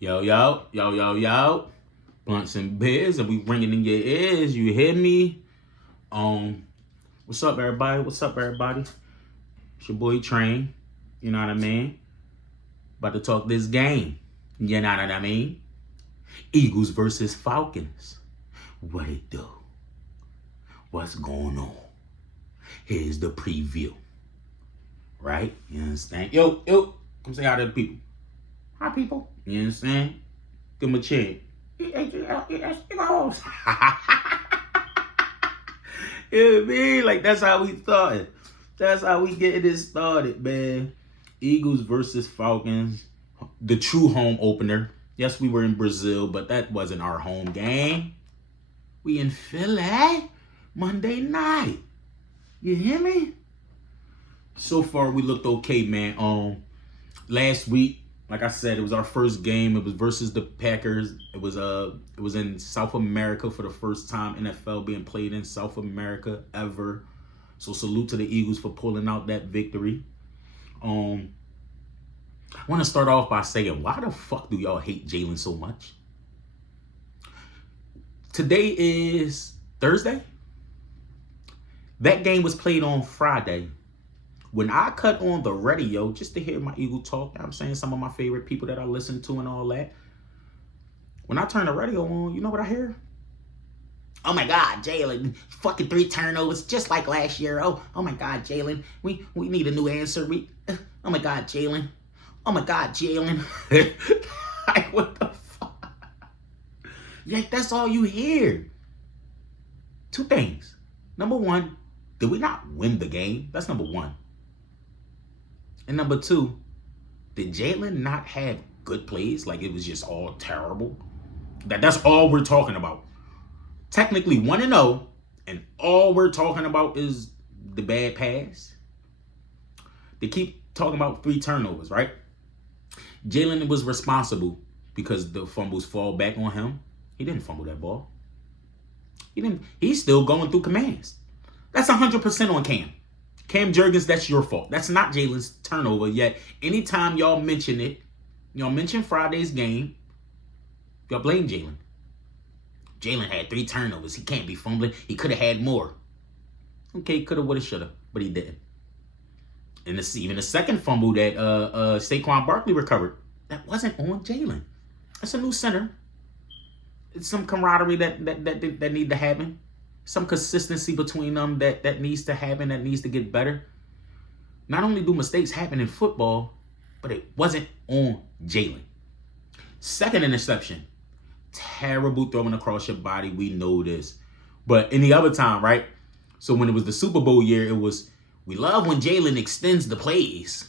Yo, yo, yo, yo, yo. Blunts and beers, and we ringing in your ears. You hear me? Um, what's up, everybody? What's up, everybody? It's your boy Train. You know what I mean? About to talk this game. You know what I mean? Eagles versus Falcons. What it do? What's going on? Here's the preview. Right? You understand? Yo, come say hi to the people. Hi, people. You understand? Give them a check. You know, like that's how we started. That's how we getting this started, man. Eagles versus Falcons, the true home opener. Yes, we were in Brazil, but that wasn't our home game. We in Philly Monday night. You hear me? So far, we looked okay, man. Last week, like I said, it was our first game. It was versus the Packers. It was in South America for the first time NFL being played in South America ever. So salute to the Eagles for pulling out that victory. I want to start off by saying, why the fuck do y'all hate Jalen so much? Today is Thursday. That game was played on Friday. When I cut on the radio just to hear my Eagle talk, I'm saying some of my favorite people that I listen to and all that. When I turn the radio on, you know what I hear? Oh my God, Jalen, fucking 3 turnovers just like last year. Oh my God, Jalen, we need a new answer. Oh my God, Jalen. Oh my God, Jalen. Like, what the fuck? Yeah, that's all you hear. 2 things. Number 1, did we not win the game? That's number 1. And number 2, did Jalen not have good plays? Like it was just all terrible? That's all we're talking about. Technically 1-0, and all we're talking about is the bad pass. They keep talking about 3 turnovers, right? Jalen was responsible because the fumbles fall back on him. He didn't fumble that ball. He's still going through commands. That's 100% on Cam. Cam Jurgens, that's your fault. That's not Jalen's turnover. Yet, anytime y'all mention it, y'all mention Friday's game, y'all blame Jalen. Jalen had 3 turnovers. He can't be fumbling. He could have had more. Okay, coulda, woulda, shoulda, but he didn't. And even the second fumble that Saquon Barkley recovered, that wasn't on Jalen. That's a new center. It's some camaraderie that need to happen. Some consistency between them that needs to happen, that needs to get better. Not only do mistakes happen in football, but it wasn't on Jalen. Second interception. Terrible throwing across your body. We know this. But any other time, right? So when it was the Super Bowl year, it was, we love when Jalen extends the plays.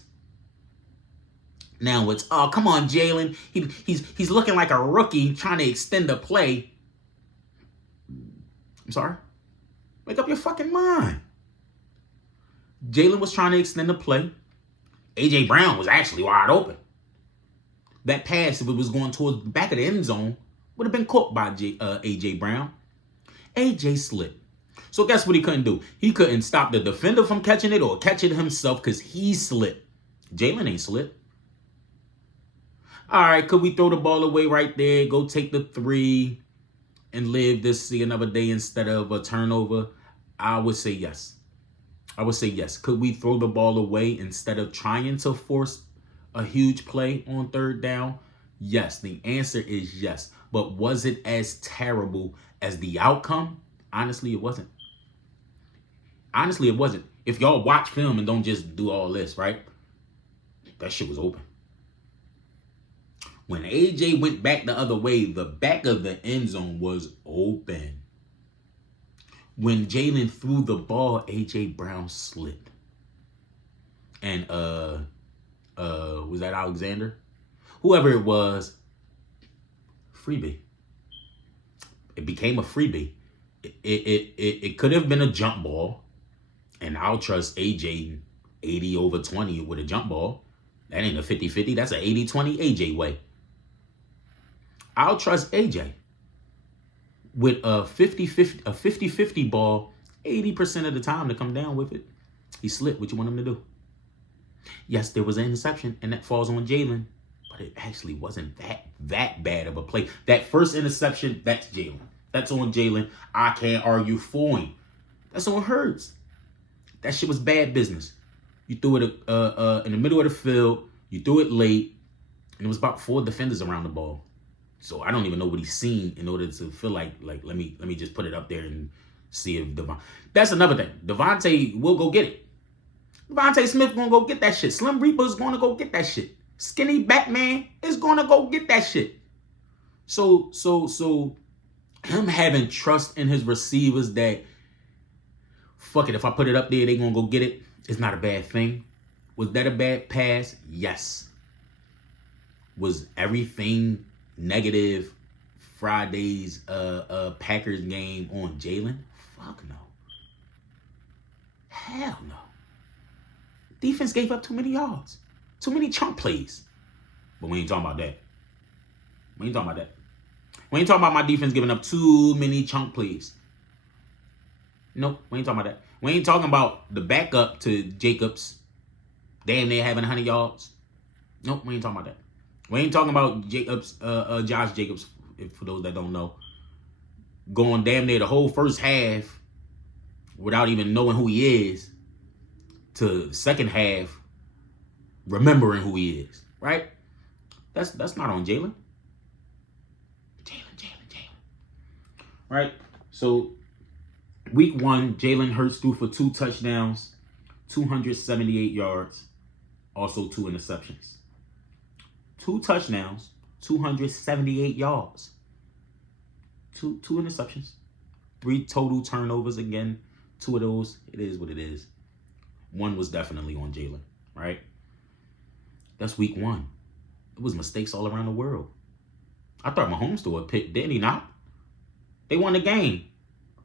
Now it's, oh, come on, Jalen. He's looking like a rookie trying to extend the play. I'm sorry? Make up your fucking mind. Jalen was trying to extend the play. A.J. Brown was actually wide open. That pass, if it was going towards the back of the end zone, would have been caught by A.J. Brown. A.J. slipped. So guess what he couldn't do? He couldn't stop the defender from catching it or catch it himself because he slipped. Jalen ain't slipped. All right, could we throw the ball away right there, go take the 3, and live to see another day instead of a turnover? I would say yes. I would say yes. Could we throw the ball away instead of trying to force a huge play on 3rd down? Yes, the answer is yes. But was it as terrible as the outcome? Honestly, it wasn't. Honestly, it wasn't. If y'all watch film and don't just do all this, right? That shit was open. When AJ went back the other way, the back of the end zone was open. When Jalen threw the ball, AJ Brown slipped. And was that Alexander? Whoever it was, freebie. It became a freebie. It could have been a jump ball, and I'll trust AJ 80/20 with a jump ball. That ain't a 50-50. That's an 80-20 AJ way. I'll trust AJ with a 50-50 ball 80% of the time to come down with it. He slipped. What you want him to do? Yes, there was an interception, and that falls on Jalen, but it actually wasn't that bad of a play. That first interception, that's Jalen. That's on Jalen. I can't argue for him. That's on Hurts. That shit was bad business. You threw it in the middle of the field. You threw it late, and it was about 4 defenders around the ball. So I don't even know what he's seen in order to feel like let me just put it up there and see if Devon. That's another thing. Devontae will go get it. Devontae Smith gonna go get that shit. Slim Reaper's gonna go get that shit. Skinny Batman is gonna go get that shit. So him having trust in his receivers that fuck it, if I put it up there, they gonna go get it. It's not a bad thing. Was that a bad pass? Yes. Was everything negative Friday's Packers game on Jalen? Fuck no. Hell no. Defense gave up too many yards. Too many chunk plays. But we ain't talking about that. We ain't talking about that. We ain't talking about my defense giving up too many chunk plays. Nope, we ain't talking about that. We ain't talking about the backup to Jacobs damn near having 100 yards. Nope, we ain't talking about that. We ain't talking about Josh Jacobs, for those that don't know, going damn near the whole first half without even knowing who he is to second half remembering who he is, right? That's not on Jalen. Jalen. Right? So, week 1, Jalen Hurts threw for 2 touchdowns, 278 yards, also 2 interceptions. 2 touchdowns, 278 yards. 2 interceptions. 3 total turnovers again. 2 of those, it is what it is. 1 was definitely on Jalen, right? That's week 1. It was mistakes all around the world. I thought Mahomes threw a pick, didn't he not? They won the game.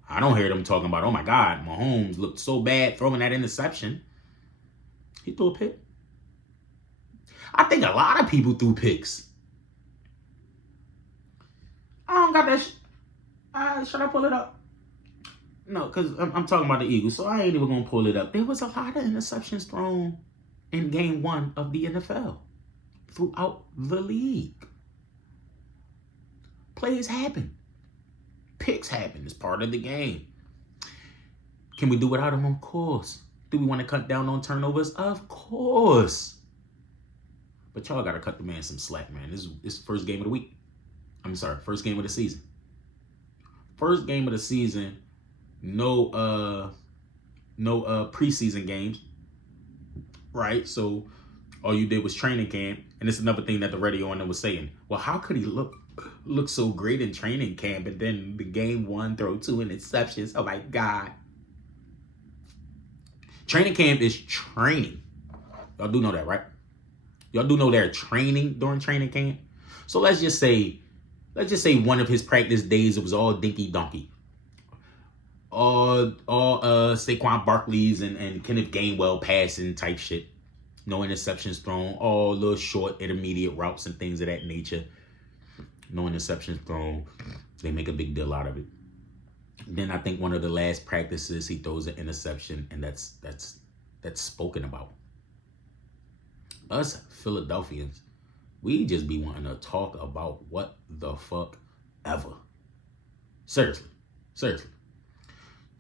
I don't hear them talking about, oh my God, Mahomes looked so bad throwing that interception. He threw a pick. I think a lot of people threw picks. I don't got that. Should I pull it up? No, because I'm talking about the Eagles, so I ain't even going to pull it up. There was a lot of interceptions thrown in game 1 of the NFL throughout the league. Plays happen. Picks happen. It's part of the game. Can we do without them? Of course. Do we want to cut down on turnovers? Of course. But y'all got to cut the man some slack, man. This is first game of the week. I'm sorry, first game of the season. First game of the season. No preseason games. Right? So all you did was training camp. And it's another thing that the radio owner was saying. Well, how could he look so great in training camp and then the game 1 throw 2 interceptions? Oh my God. Training camp is training. Y'all do know that, right? Y'all do know they're training during training camp. So let's just say one of his practice days, it was all dinky donkey. All Saquon Barkley's and Kenneth Gainwell passing type shit. No interceptions thrown. All little short intermediate routes and things of that nature. No interceptions thrown. They make a big deal out of it. Then I think one of the last practices he throws an interception, and that's spoken about. Us Philadelphians, we just be wanting to talk about what the fuck ever. Seriously.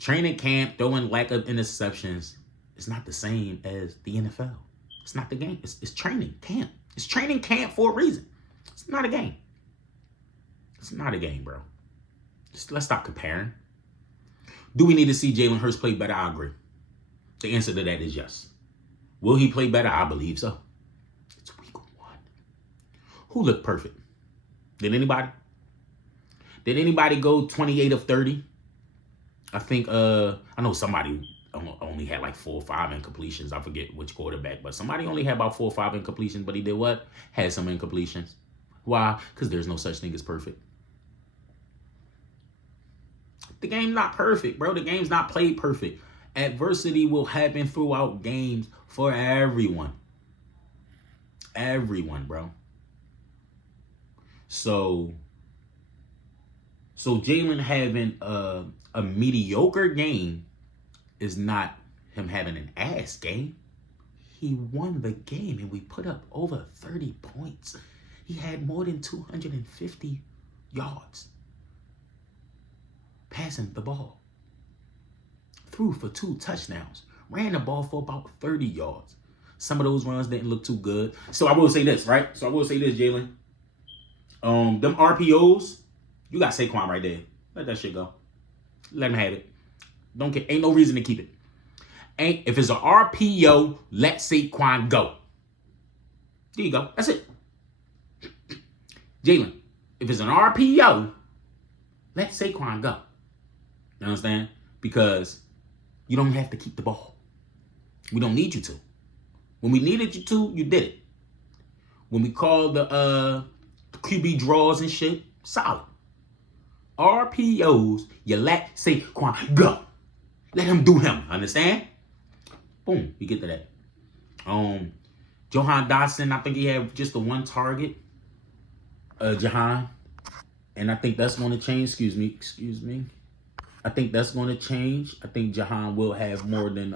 Training camp, throwing lack of interceptions, it's not the same as the NFL. It's not the game. It's training camp. It's training camp for a reason. It's not a game. It's not a game, bro. Let's stop comparing. Do we need to see Jalen Hurts play better? I agree. The answer to that is yes. Will he play better? I believe so. It's week 1. Who looked perfect? Did anybody? Did anybody go 28 of 30? I think, I know somebody only had like 4 or 5 incompletions. I forget which quarterback, but somebody only had about 4 or 5 incompletions, but he did what? Had some incompletions. Why? Because there's no such thing as perfect. The game's not perfect, bro. The game's not played perfect. Adversity will happen throughout games for everyone. Everyone, bro. So Jalen having a mediocre game is not him having an ass game. He won the game and we put up over 30 points. he had more than 250 yards passing the ball. Threw for 2 touchdowns. Ran the ball for about 30 yards. Some of those runs didn't look too good. So I will say this, right? So I will say this, Jalen. Them RPOs, you got Saquon right there. Let that shit go. Let him have it. Don't care. Ain't no reason to keep it. If it's an RPO, let Saquon go. There you go. That's it. Jalen, if it's an RPO, let Saquon go. You understand? Because you don't have to keep the ball. We don't need you to. When we needed you to, you did it. When we called the QB draws and shit, solid. RPOs, you let Saquon go. Let him do him. Understand? Boom. We get to that. Johan Dotson, I think he had just the 1 target. Jahan. And I think that's going to change. Excuse me. I think that's going to change. I think Jahan will have more than